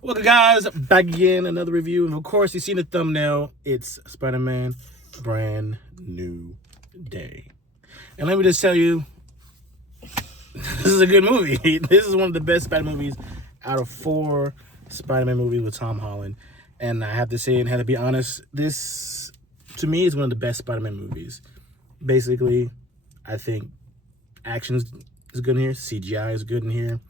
Welcome, guys, back again, another review. And of course, you see the thumbnail, it's Spider-Man Brand New Day. And let me just tell you, this is a good movie. This is one of the best Spider-Man movies out of 4 Spider-Man movies with Tom Holland. And I have to say, and have to be honest, this, to me, is one of the best Spider-Man movies. Basically, I think action is good in here, CGI is good in here.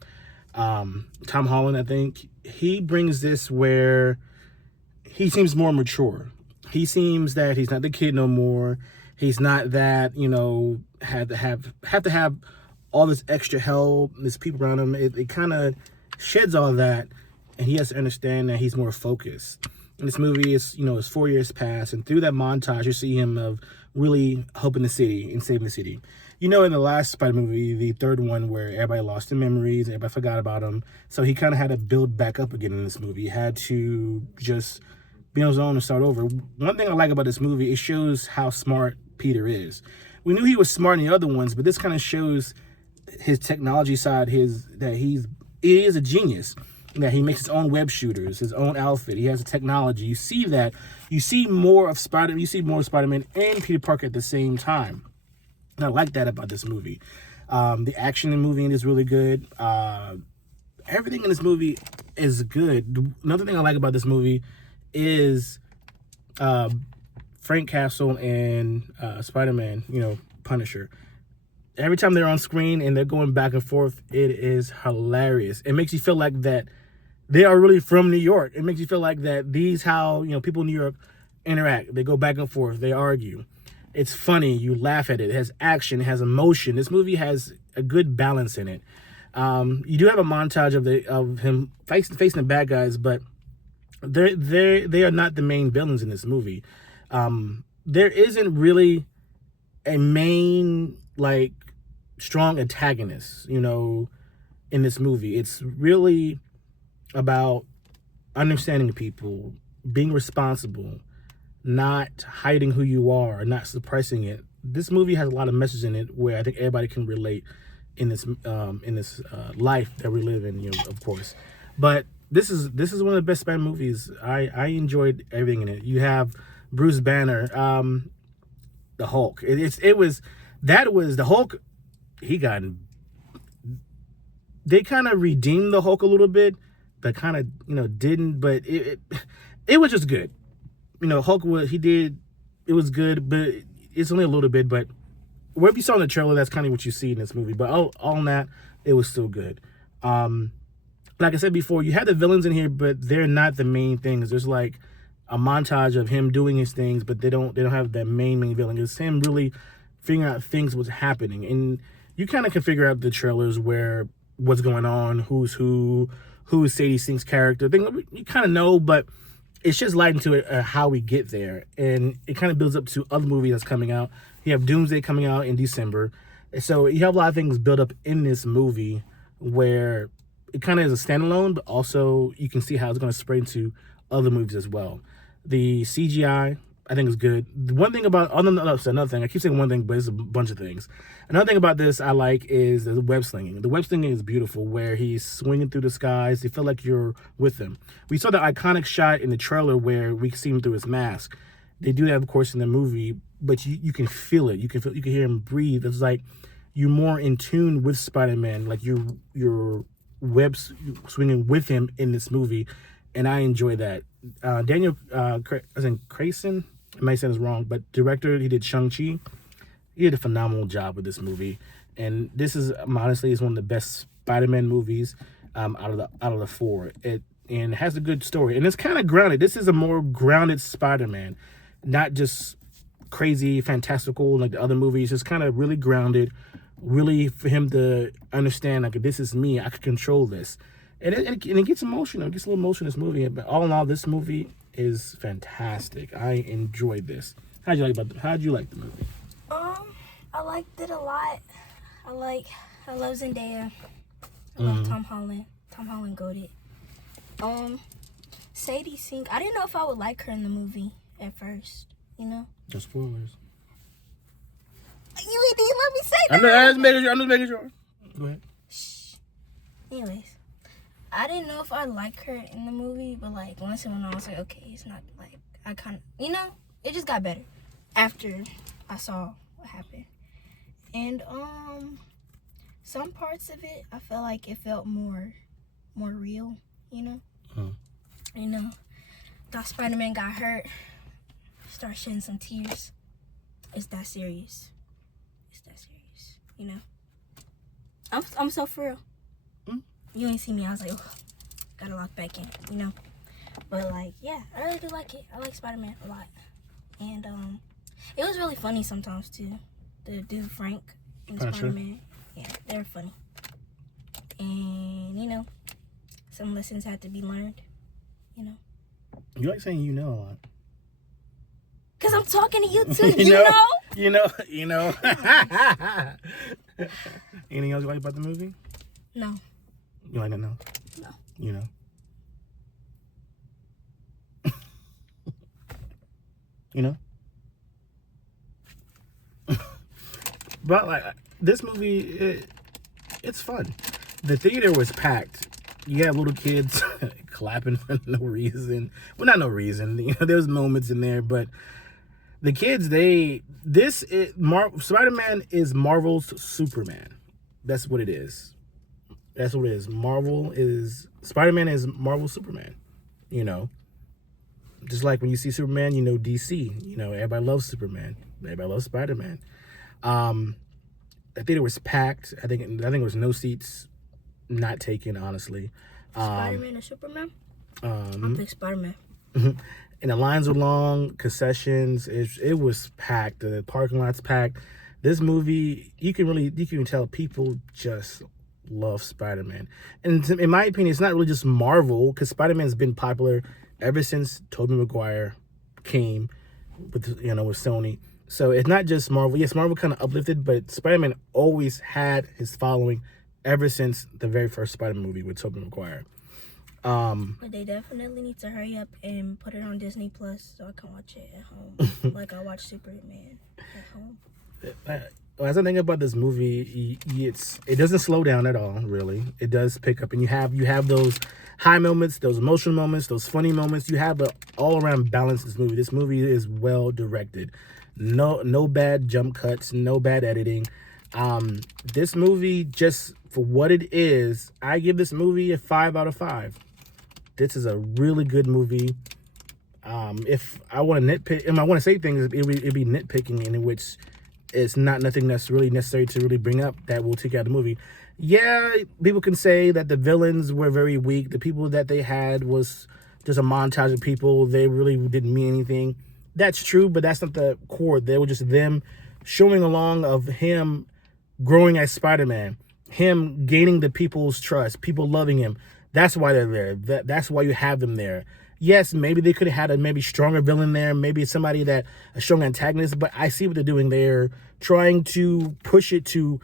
Tom Holland, I think he brings this where he seems more mature. He seems that he's not the kid no more. He's not that, had to have all this extra help, there's people around him. It kind of sheds all that, and he has to understand that he's more focused. In this movie, it's 4 years past, and through that montage, you see him of really helping the city and saving the city. In the last Spider movie, the third one, where everybody lost their memories, everybody forgot about him, so he kind of had to build back up again in this movie. He had to just be on his own and start over. One thing I like about this movie, it shows how smart Peter is. We knew he was smart in the other ones, but this kind of shows his technology side, he is a genius. That he makes his own web shooters, his own outfit. He has the technology. You see that. You see more of Spider-Man. You see more of Spider-Man and Peter Parker at the same time. And I like that about this movie. The action in the movie is really good. Everything in this movie is good. Another thing I like about this movie is Frank Castle and Spider-Man, Punisher. Every time they're on screen and they're going back and forth, it is hilarious. It makes you feel like that they are really from New York. It makes you feel like that these how, people in New York interact. They go back and forth. They argue. It's funny. You laugh at it. It has action. It has emotion. This movie has a good balance in it. You do have a montage of him facing the bad guys, but they are not the main villains in this movie. There isn't really a main, strong antagonist, in this movie. It's really about understanding people, being responsible, not hiding who you are, not suppressing it. This movie has a lot of messages in it where I think everybody can relate in this life that we live in, of course. But this is one of the best Spider-Man movies. I enjoyed everything in it. You have Bruce Banner, the Hulk. The Hulk. They kind of redeemed the Hulk a little bit, but kind of didn't. But it was just good. Hulk it was good, but it's only a little bit. But whatever you saw in the trailer, that's kind of what you see in this movie. But all in that, it was still good. Like I said before, you have the villains in here, but they're not the main things. There's like a montage of him doing his things, but they don't have that main villain. It's him really figuring out things what's happening, and you kind of can figure out the trailers what's going on, who's Sadie Sink's character. You kind of know, but it's just light into it how we get there, and it kind of builds up to other movies that's coming out. You have Doomsday coming out in December, so you have a lot of things built up in this movie where it kind of is a standalone, but also you can see how it's going to spread into other movies as well. The CGI, I think, is good. The one thing about another thing, I keep saying one thing, but it's a bunch of things. Another thing about this I like is the web slinging. The web slinging is beautiful, where he's swinging through the skies. You feel like you're with him. We saw the iconic shot in the trailer where we see him through his mask. They do that, of course, in the movie, but you can feel it. You can hear him breathe. It's like you're more in tune with Spider-Man, like you're web swinging with him in this movie, and I enjoy that. Daniel Crayson, I might say this wrong, but director, he did Shang-Chi. He did a phenomenal job with this movie, and this is honestly one of the best Spider-Man movies out of the 4. It has a good story, and it's kind of grounded. This is a more grounded Spider-Man, not just crazy fantastical like the other movies. It's kind of really grounded, really for him to understand, like, this is me, I can control this. And it gets emotional. It gets a little emotional, this movie. But all in all, this movie is fantastic. I enjoyed this. How'd you like the movie? I liked it a lot. I love Zendaya. I love Tom Holland. Tom Holland goated. Sadie Sink. I didn't know if I would like her in the movie at first. No spoilers. You didn't let me say that. I'm just making sure. Go ahead. Anyways, I didn't know if I like her in the movie, but like once it went on, I was like, okay, it's not like I kind of, it just got better after I saw what happened. And some parts of it, I felt like it felt more real, Thought Spider-Man got hurt, start shedding some tears. It's that serious. I'm so for real. You ain't see me. I was like, oh, gotta lock back in, But like, yeah, I really do like it. I like Spider-Man a lot, and it was really funny sometimes too. The dude Frank and Spider-Man, yeah, they're funny, and some lessons had to be learned, You like saying a lot. Cause I'm talking to you too. You know. Anything else you like about the movie? No. You like that now? No. But like this movie, it's fun. The theater was packed. You had little kids clapping for no reason. Well, not no reason. There's moments in there, but the kids, Spider-Man is Marvel's Superman. That's what it is. Spider-Man is Marvel's Superman. Just like when you see Superman, DC. Everybody loves Superman. Everybody loves Spider-Man. The theater was packed. I think there was no seats not taken, honestly. Spider-Man or Superman? I pick Spider-Man. And the lines were long, concessions. It was packed. The parking lot's packed. This movie, you can tell people just love Spider-Man. And in my opinion, it's not really just Marvel, because Spider-Man's been popular ever since Tobey Maguire came with Sony. So it's not just Marvel. Yes, Marvel kind of uplifted, but Spider-Man always had his following ever since the very first Spider-Man movie with Tobey Maguire. But they definitely need to hurry up and put it on Disney Plus so I can watch it at home, like I watch Superman at home. As I think about this movie, it doesn't slow down at all. Really, it does pick up, and you have those high moments, those emotional moments, those funny moments. You have an all-around balance. This movie is well directed. No bad jump cuts, no bad editing. This movie, just for what it is, I give this movie a 5 out of 5. This is a really good movie. If I want to nitpick, and I want to say things, it'd be nitpicking, in which it's nothing that's really necessary to really bring up that will take out the movie. Yeah, people can say that the villains were very weak. The people that they had was just a montage of people. They really didn't mean anything. That's true, but that's not the core. They were just them showing along of him growing as Spider-Man, him gaining the people's trust, people loving him. That's why they're there. That's why you have them there. Yes, maybe they could have had a maybe stronger villain there, maybe somebody that a strong antagonist, but I see what they're doing. They're trying to push it to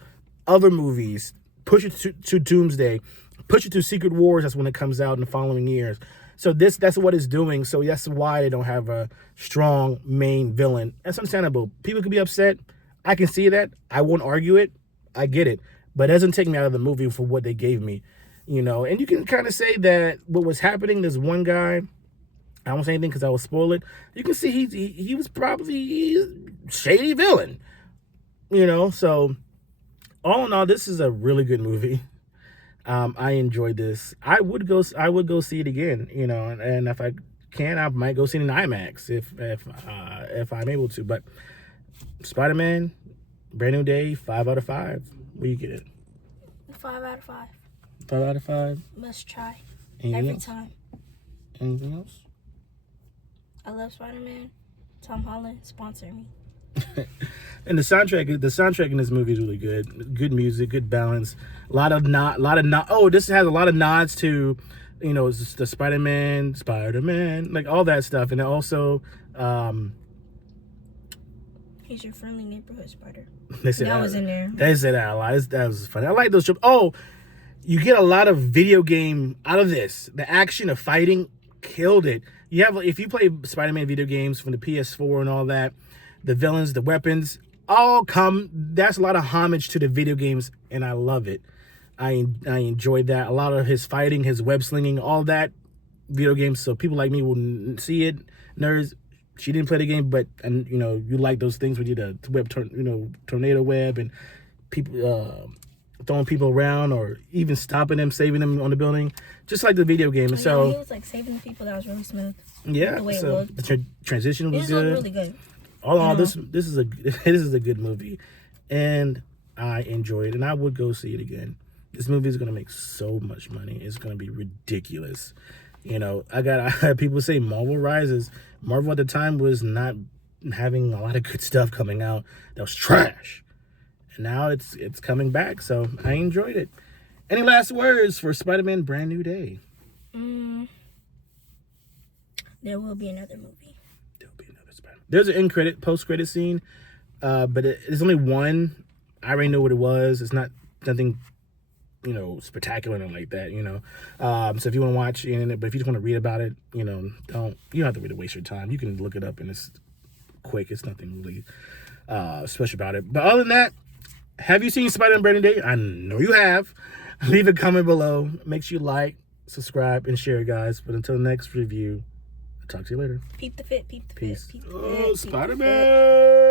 other movies, push it to Doomsday, push it to Secret Wars. That's when it comes out in the following years. So that's what it's doing. So that's why they don't have a strong main villain. That's understandable. People could be upset. I can see that. I won't argue it. I get it. But it doesn't take me out of the movie for what they gave me. And you can kind of say that what was happening, there's one guy, I won't say anything because I will spoil it. You can see he was probably a shady villain. So all in all, this is a really good movie. I enjoyed this. I would go see it again, and if I can, I might go see it in IMAX if I'm able to. But Spider-Man, Brand New Day, 5 out of 5. What do you get it? 5 out of 5. 5 out of 5. Must try. Anything Every else? time. Anything else? I love Spider-Man. Tom Holland, sponsor me. And the soundtrack in this movie is really good. Good music, good balance. A lot of this has a lot of nods to, the Spider-Man, like all that stuff, and also, he's your friendly neighborhood spider. They said that was in there. They said that a lot. That was funny. I like those trips. Oh, you get a lot of video game out of this. The action of fighting killed it. If you play Spider-Man video games from the PS4 and all that, the villains, the weapons, that's a lot of homage to the video games, and I love it. I enjoyed that. A lot of his fighting, his web slinging, all that video games. So people like me will see it. Nerds, she didn't play the game, but and you like those things when you the web tornado web and people throwing people around or even stopping them, saving them on the building, just like the video game. And so he was like saving the people. That was really smooth. Yeah, the way so it looked. the transition was good. Really good. All in all, this is a this is a good movie, and I enjoy it, and I would go see it again. This movie is gonna make so much money; it's gonna be ridiculous. I had people say Marvel Rises. Marvel at the time was not having a lot of good stuff coming out. That was trash, and now it's coming back. So I enjoyed it. Any last words for Spider-Man: Brand New Day? There will be another movie. There's an post-credit scene, but there's only one. I already know what it was. It's not nothing, spectacular and like that, So if you want to watch it, but if you just want to read about it, you don't have to really waste your time. You can look it up and it's quick. It's nothing really special about it. But other than that, have you seen Spider-Man: Brand New Day? I know you have. Leave a comment below. Make sure you like, subscribe, and share, guys. But until the next review, I'll talk to you later. Peep the fit, peace. Peep the fit, Spider-Man!